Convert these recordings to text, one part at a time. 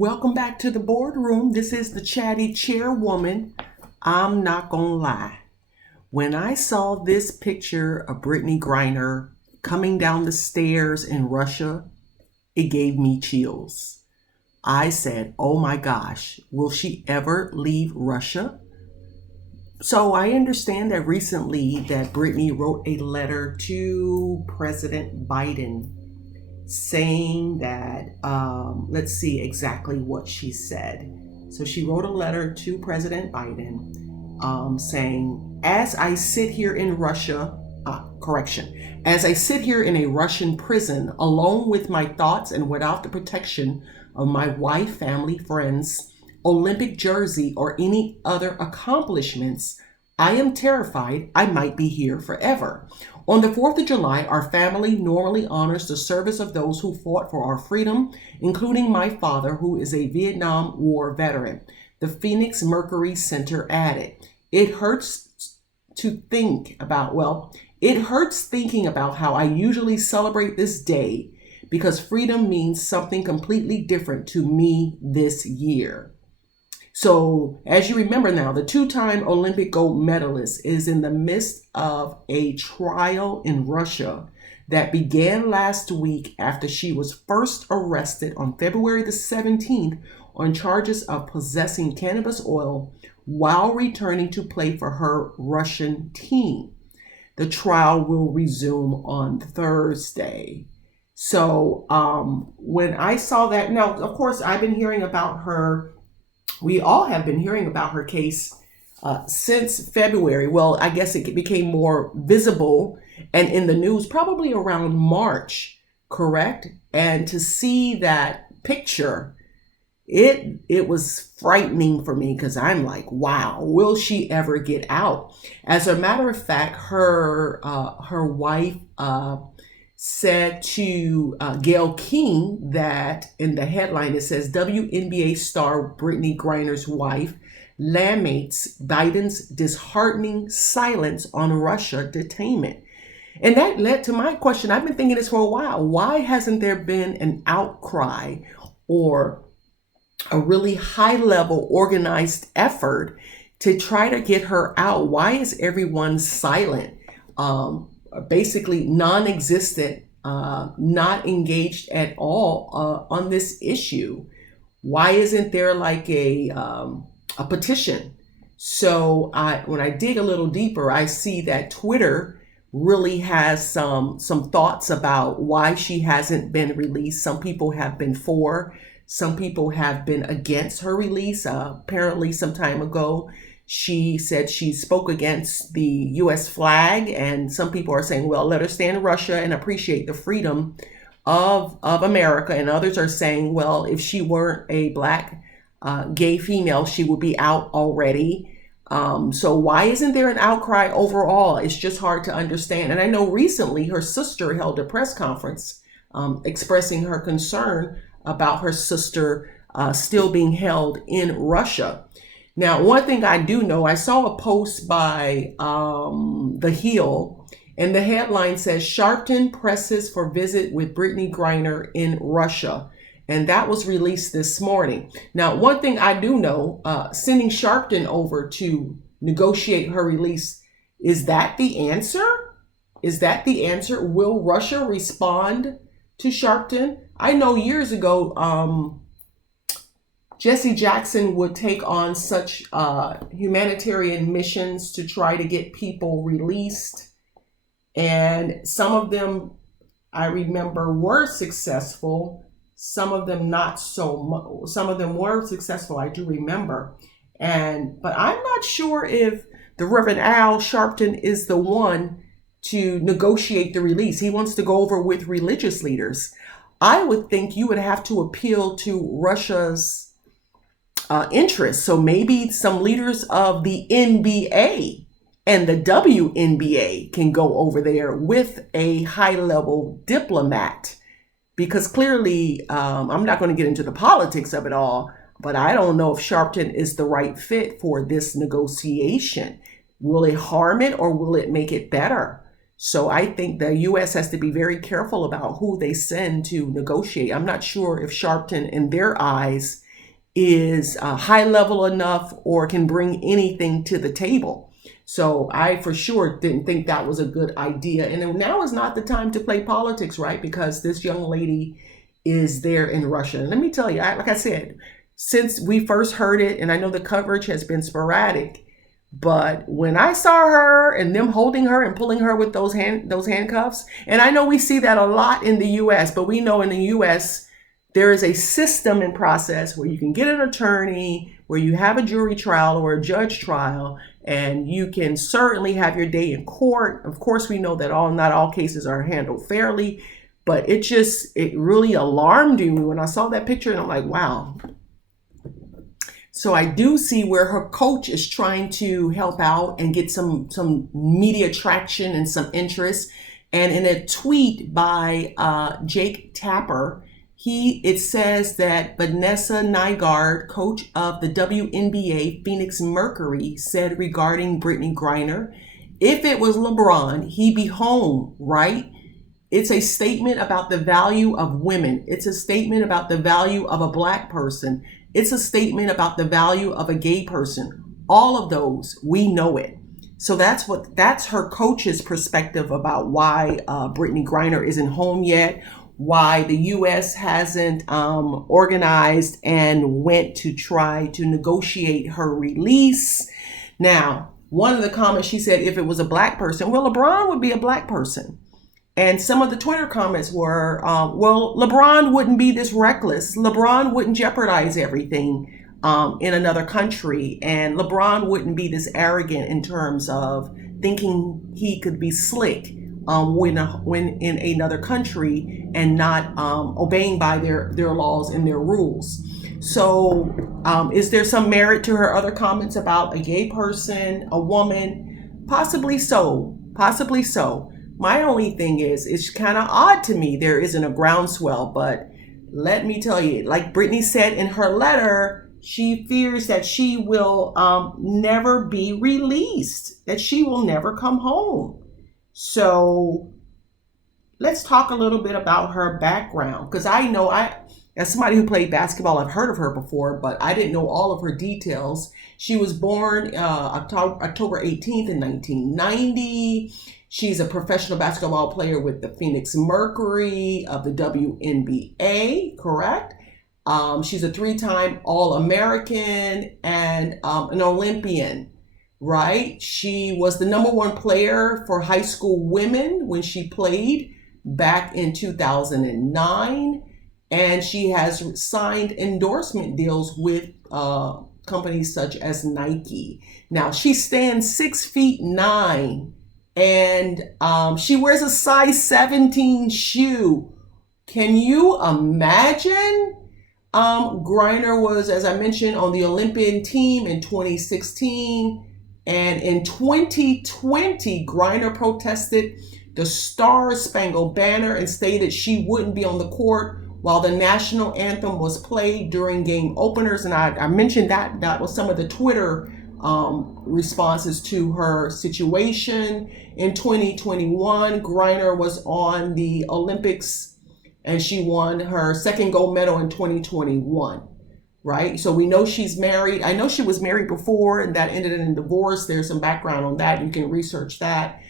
Welcome back to the boardroom. This is the chatty chairwoman. I'm not gonna lie. When I saw this picture of Brittany Griner coming down the stairs in Russia, it gave me chills. I said, oh my gosh, will she ever leave Russia? So I understand that recently that Brittany wrote a letter to President Biden saying that, let's see exactly what she said. So she wrote a letter to President Biden saying, as I sit here in Russia, as I sit here in a Russian prison alone with my thoughts and without the protection of my wife, family, friends, Olympic jersey, or any other accomplishments, I am terrified I might be here forever. On the 4th of July, our family normally honors the service of those who fought for our freedom, including my father, who is a Vietnam War veteran. The Phoenix Mercury Center added, it hurts thinking about how I usually celebrate this day because freedom means something completely different to me this year. So, as you remember now, the two-time Olympic gold medalist is in the midst of a trial in Russia that began last week after she was first arrested on February the 17th on charges of possessing cannabis oil while returning to play for her Russian team. The trial will resume on Thursday. So, when I saw that, now, of course, I've been hearing about her. We all have been hearing about her case since February. Well, I guess it became more visible and in the news probably around March, correct? And to see that picture, it was frightening for me because I'm like, wow, will she ever get out? As a matter of fact, her wife said to Gayle King that in the headline it says WNBA star Brittany Griner's wife laments Biden's disheartening silence on Russia detainment. And that led to my question. I've been thinking this for a while. Why hasn't there been an outcry or a really high level organized effort to try to get her out? Why is everyone silent? Basically non-existent, not engaged at all on this issue. Why isn't there like a petition? So when I dig a little deeper, I see that Twitter really has some thoughts about why she hasn't been released. Some people have been for, some people have been against her release. Apparently some time ago, she said she spoke against the U.S. flag, and some people are saying, well, let her stay in Russia and appreciate the freedom of America. And others are saying, well, if she weren't a Black gay female, she would be out already. So why isn't there an outcry overall? It's just hard to understand. And I know recently her sister held a press conference expressing her concern about her sister still being held in Russia. Now, one thing I do know, I saw a post by The Hill, and the headline says, Sharpton presses for visit with Brittany Griner in Russia. And that was released this morning. Now, one thing I do know, sending Sharpton over to negotiate her release, is that the answer? Is that the answer? Will Russia respond to Sharpton? I know years ago, Jesse Jackson would take on such humanitarian missions to try to get people released. And some of them, I remember, were successful. Some of them not so much. Some of them were successful, I do remember. But I'm not sure if the Reverend Al Sharpton is the one to negotiate the release. He wants to go over with religious leaders. I would think you would have to appeal to Russia's interests. So maybe some leaders of the NBA and the WNBA can go over there with a high-level diplomat. Because clearly, I'm not going to get into the politics of it all, but I don't know if Sharpton is the right fit for this negotiation. Will it harm it or will it make it better? So I think the U.S. has to be very careful about who they send to negotiate. I'm not sure if Sharpton, in their eyes, is high level enough or can bring anything to the table. So I for sure didn't think that was a good idea. And now is not the time to play politics, right? Because this young lady is there in Russia. And let me tell you, like I said, since we first heard it, and I know the coverage has been sporadic, but when I saw her and them holding her and pulling her with those handcuffs, and I know we see that a lot in the US, but we know in the US, there is a system and process where you can get an attorney, where you have a jury trial or a judge trial, and you can certainly have your day in court. Of course, we know that not all cases are handled fairly, but it really alarmed me when I saw that picture, and I'm like, wow. So I do see where her coach is trying to help out and get some media traction and some interest. And in a tweet by Jake Tapper, it says that Vanessa Nygaard, coach of the WNBA Phoenix Mercury, said regarding Brittany Griner, if it was LeBron, he'd be home, right? It's a statement about the value of women. It's a statement about the value of a Black person. It's a statement about the value of a gay person. All of those, we know it. So that's her coach's perspective about why Brittany Griner isn't home yet, why the U.S. hasn't organized and went to try to negotiate her release. Now, one of the comments, she said, if it was a Black person, well, LeBron would be a Black person. And some of the Twitter comments were, well, LeBron wouldn't be this reckless. LeBron wouldn't jeopardize everything in another country. And LeBron wouldn't be this arrogant in terms of thinking he could be slick when in another country and not obeying by their laws and their rules. So is there some merit to her other comments about a gay person, a woman? Possibly so. Possibly so. My only thing is, it's kind of odd to me there isn't a groundswell, but let me tell you, like Brittany said in her letter, she fears that she will never be released, that she will never come home. So let's talk a little bit about her background, because I know as somebody who played basketball, I've heard of her before, but I didn't know all of her details. She was born October 18th in 1990. She's a professional basketball player with the Phoenix Mercury of the WNBA, correct? She's a 3-time All-American and an Olympian, right? She was the #1 player for high school women when she played back in 2009. And she has signed endorsement deals with companies such as Nike. Now, she stands 6'9", and she wears a size 17 shoe. Can you imagine? Griner was, as I mentioned, on the Olympian team in 2016. And in 2020, Griner protested the Star-Spangled Banner and stated she wouldn't be on the court while the national anthem was played during game openers. And I mentioned that was some of the Twitter responses to her situation. In 2021, Griner was on the Olympics and she won her second gold medal in 2021, right? So we know she's married. I know she was married before and that ended in a divorce. There's some background on that. You can research that.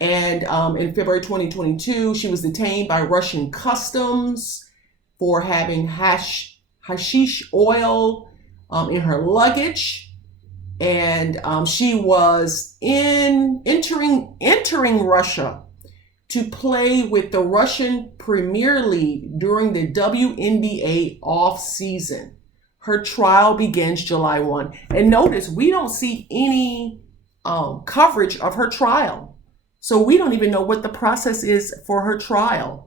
And in February 2022, she was detained by Russian customs for having hashish oil in her luggage. And she was entering Russia to play with the Russian Premier League during the WNBA off season. Her trial begins July 1. And notice, we don't see any coverage of her trial. So we don't even know what the process is for her trial.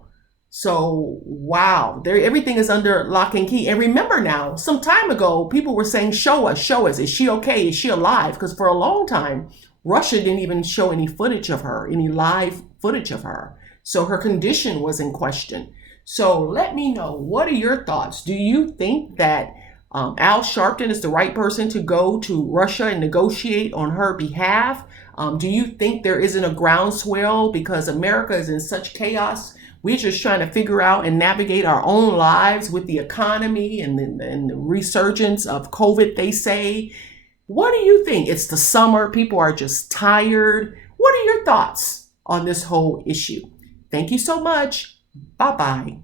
So, wow, everything is under lock and key. And remember now, some time ago, people were saying, show us. Is she okay? Is she alive? Because for a long time, Russia didn't even show any footage of her, any live footage of her. So her condition was in question. So let me know, what are your thoughts? Do you think that Al Sharpton is the right person to go to Russia and negotiate on her behalf? Do you think there isn't a groundswell because America is in such chaos We're just trying to figure out and navigate our own lives with the economy and the resurgence of COVID, they say. What do you think? It's the summer. People are just tired. What are your thoughts on this whole issue? Thank you so much. Bye-bye.